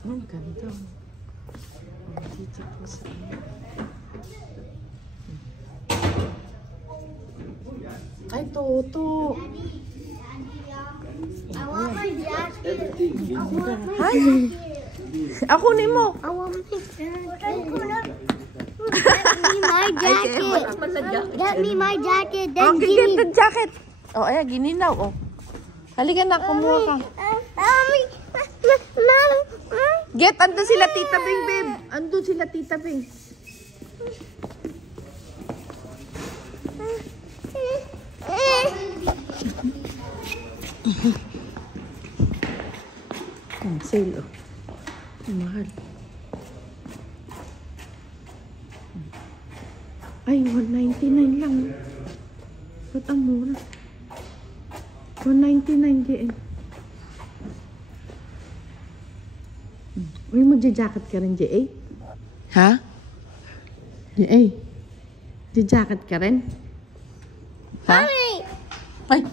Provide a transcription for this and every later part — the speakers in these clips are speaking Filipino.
Ang ganda. Dito po sa ay, Toto. I want my jacket. Hi. Ako ni mo. I want my jacket. Get me my jacket. Then Okay, get the jacket. Oh, ayan, gininaw. Oh. Halika na, kumuha ka. Get, andun sila Tita Bing, babe. Andun sila Tita Bing. Ang sale, oh. Ang mahal. Ay, 199 lang. Ba't ang mura? 199 din. Uy, magja-jacket ka rin, J.A.? Ha? J.A.? Magja-jacket ka rin? Ha? Ay!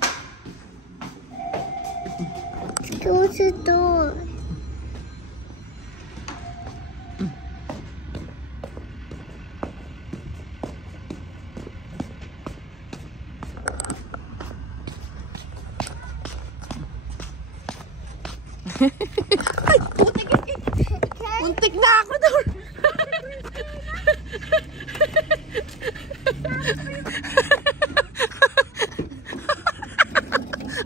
Close the door. Ay, putik! Muntik na ako doon!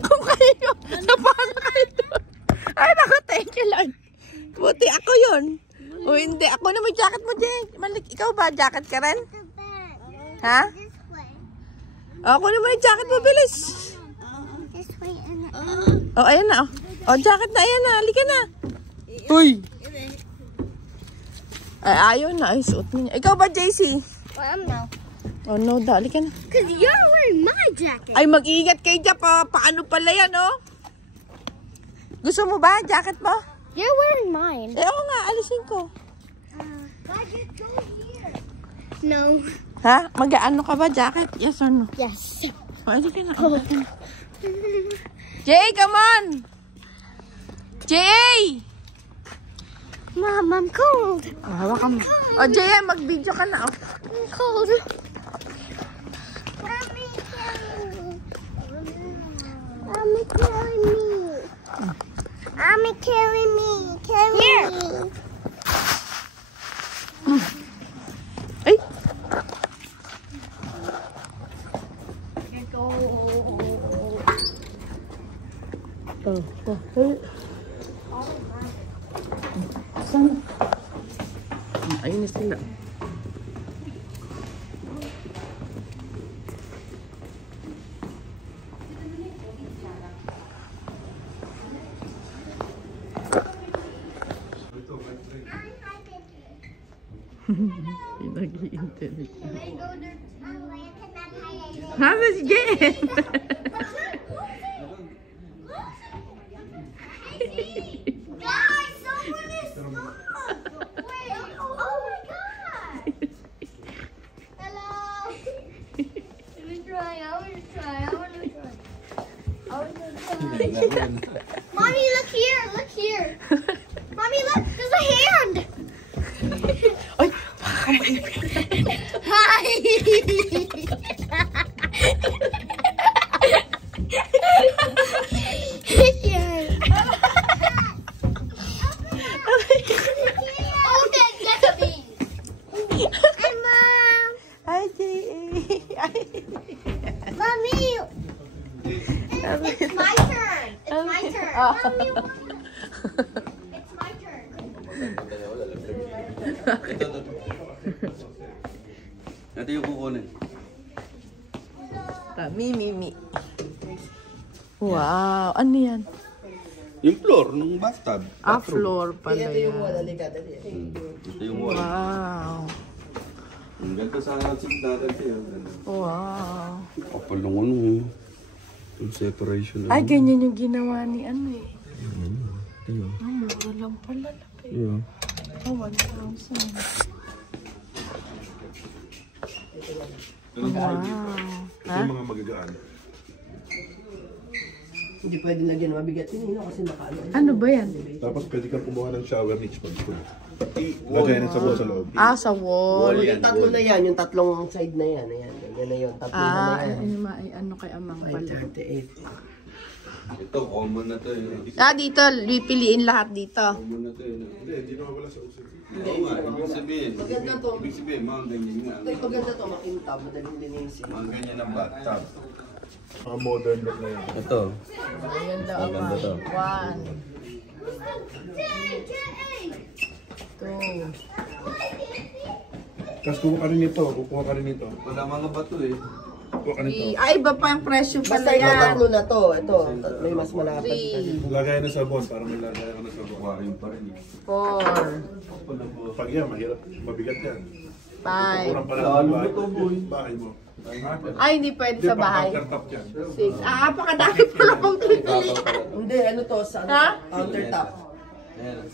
Kung kayo, napaka kayo doon. Ay, naku, thank you, Lord. Buti ako yun. O hindi, ako na may jacket mo, Jeng. Malik, ikaw ba? Jacket ka rin? Ha? Ako na may jacket mo, bilis. Oh, ayan na, oh. Oh, jacket na, ayan na. Halika na. Uy! Ay, ayaw na. Ay, suot mo niya. Ikaw ba, JC? No. Oh, no, dali ka na. Because you're wearing my jacket. Ay, mag-iingat kayo dyan pa. Paano pala yan, oh? Gusto mo ba? Jacket mo? You're wearing mine. Eh, oo nga. Alisin ko. No. Ha? Mag-ano ka ba? Jacket? Yes or no? Yes. Oh, halika na. Oh. Jay, come on! Jay! Mom, I'm cold. Oh, hawakan mo. Oh, Jay, mag-video ka na. Oh. I'm cold. Mommy, carry me. Mommy, carry me. Carry me. Ay! Saan? Ayun na sila. Nag-i-internet. Ha? Mas game! Guys, someone is wait, oh my god! Hello! Let me try, I want to try. Mommy, look here, Mommy, look, there's a hand! Ay! Hi! Hi, J.A. Mommy! It's my turn! It's my turn! Mommy, it's my turn! Ito yung kukunin. Mimi. Wow, ano yan? Yung floor ng bathtub. Floor pala yan. Ito yung wall. Wow. Ang ganda sa sink natin siya. Wow. Kapal ng ano. Yung separation. Ay, ganyan yung ginawa ni ano eh. Ito. Mura lang pala. Yeah. Oh, 1,000. Wow. Ito yung mga magagaan. Hindi pwede lagyan mabigat yun, kasi nakaano. Ano ba yan? Tapos pwede kang kumuha ng shower niche pag gusto mo. Lagay na sa wall sa loob. Ah, sa wall. Yung tatlo na yan, yung tatlong side na yan. Ayan, yan na yun, tatlo na yan. Ano kay Amang pala? 538. Ito, common na to. Dito, pipiliin lahat dito. Common na to. Hindi na wala sa uso. Oo nga, ibig sabihin. Maganda to. Ibig sabihin, mga ganyan nga. Ito yung maganda to, makintab, madaling linisin. Mga ganyan ang bathtub. Mga modern look na yan. Ito. Ayan daw, Maganda to. 1, 2. Tapos kukuha ka rin nito. Kukuha ka rin nito. Wala mga bato eh. Kukuha ka nito. Ay, iba pa yung presyo Basta pala yung yan. tatlo na to, ito, may mas malapad. 3, Lagay na sa sabon para may lagay ka na sabon. Aquarium pa rin eh. 4, Pag yan, mahirap. Mabigat yan. 5. Kurang pala ng bahay mo. Ay, hindi pwede sa bahay. Countertop yan. 6. Pakadami pala pang pipili. Hindi, ano to, sa Ha? countertop.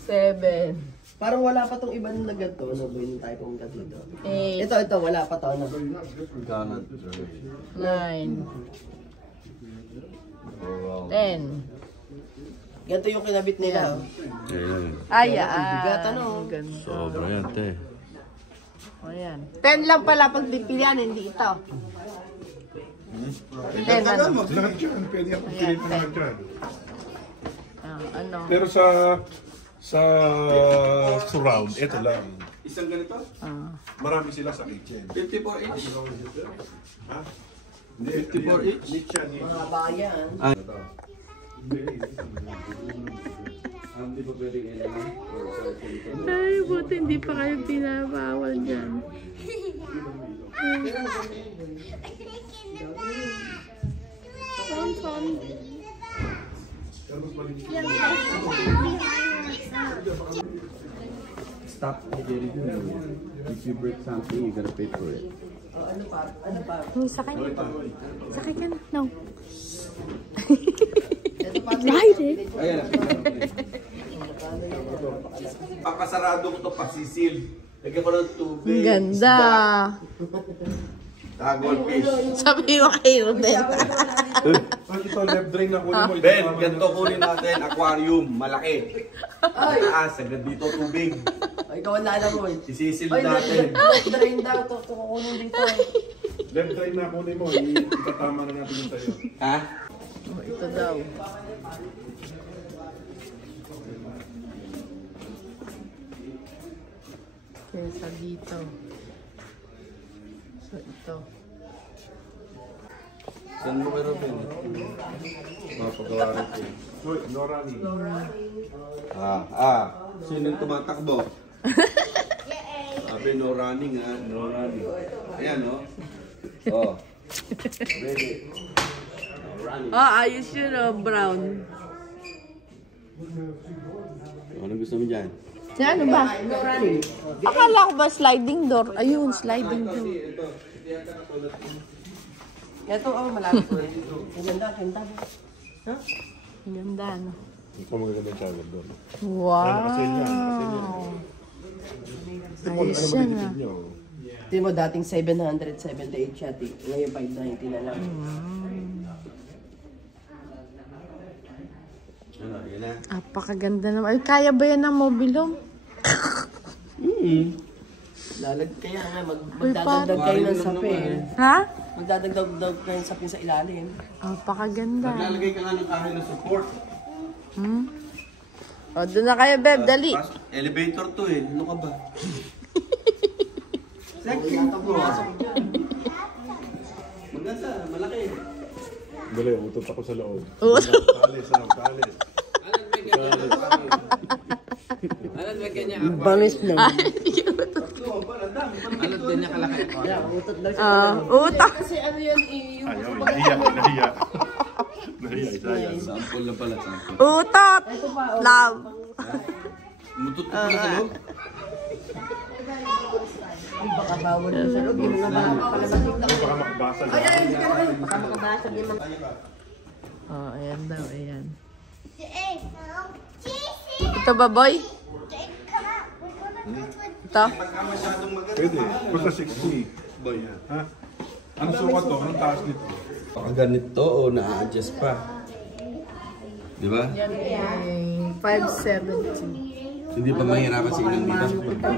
7, Parang wala pa tong ibang na ganito, ano ba yung type ng ganito dito? 8, Ito, wala pa to, ano? 9, 10. Ganito yung kinabit nila. oh. Ay, Bigat, ano? Ganda. Sobra yan, te. Ayan. 10 lang pala pag pipilian, hindi ito. 10 ano? Lahat dyan. Pwede ako piliin pa lahat dyan. Ano? Pero sa surround, ito lang. Isang ganito? Marami sila sa kitchen. 54 each. Ha? 54 each. Niche yan. Mga bayan. Hindi pa pwede kailangan. Ay, buti hindi pa kayo pinabawal dyan. Stop getting it. If you break something, you gotta pay for it. Ano pa? Ano pa? Sakay na. Sakay ka na. No. Ito pa. Ayan. Papasarado ko to pasisil. Lagyan ko ng tubig. Ganda. Tagol fish. Sabi mo kayo din. Pag ito, left drain na kunin mo. Ben, ganito kunin natin. Aquarium. Malaki. Taas. Agad dito tubig. Ay, ikaw ang alam mo eh. Isisil Ay, natin. drain daw. Ito kukunin dito. Left drain na kunin mo. Itatama na natin yung tayo. Ha? Ito daw. Kesa dito. So, ito. Saan mo meron Ben? Mapagawa rin ko. Hoy, Nora ni. Sinong tumatakbo? Sabi no running ha, no running. Ayan no. Oh. Ready. No running. Ayos yun brown. Ano gusto mo dyan? Si ano ba? Akala ko ba sliding door? Ayun, sliding door. Ito, malapit ko rin. Ang ganda, kenta. Ha? Ang ganda, no? Ito magaganda yung shower doon. Wow! Ayos yan, ah. Tingnan mo, dating 778 siya, ngayon 590 na lang. Ano, yun na. Apakaganda naman. Ay, kaya ba yan ng mobilhome? Kaya nga, magdadagdag kayo ng sapi. Ha? Magdadagdag kayo ng sapi sa ilalim. Apakaganda. Naglalagay ka nga ng kahoy ng support. O, doon na kayo, Beb. Dali. Elevator to eh. Ano ka ba? Maganda, malaki. Dali, utot ako sa loob. Utot. Talis, talis. Bangis na. Utak. Kasi ano yan, Ayaw, nahiya. Nahiya, isaya. Sample na pala, sample. Utot. Love. Mutot ko pala sa loob. baka bawal mo sa loob. Hindi mo na baka palabasig na. Baka makabasag. Baka makabasag yung mga... Oh, ayan daw, ayan. Ito ba, boy? Ito? Pwede. Basta 60. Boy. Ha? Ang sukat to? Anong taas nito? Baka ganito o na-adjust pa. Di ba? Yan ay 570. Hindi pa mahirapan si Inang dito.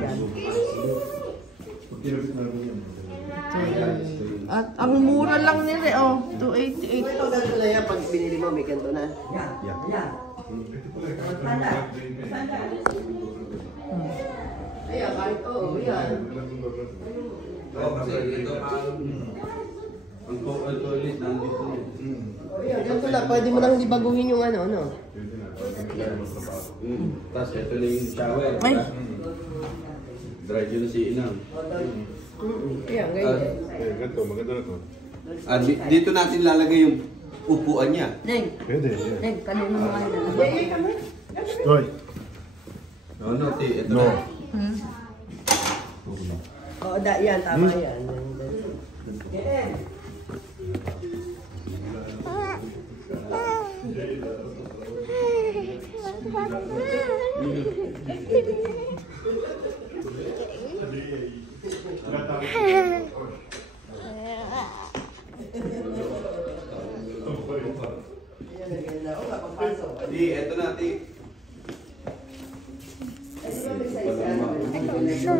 At ang mura lang nila, oh, 288. Ito ganito na yan, pag binili mo, may ganito na. Ayan, kahit oo, yan. Oo, kasi ito ang toilet nandito. Ayan, ganito na, pwede mo lang hindi baguhin yung ano, no? Tapos ito na yung shower. Ay. Drive yun si Inang. Ayan, ganyan. Ganito, maganda na to. Dito natin lalagay yung upuan niya. Neng, Pwede, yan. Neng, kanino mo nga na. Hoy. No, ito No. na. Oo, yan, tama yan. Di, ito na, Ti. Ito,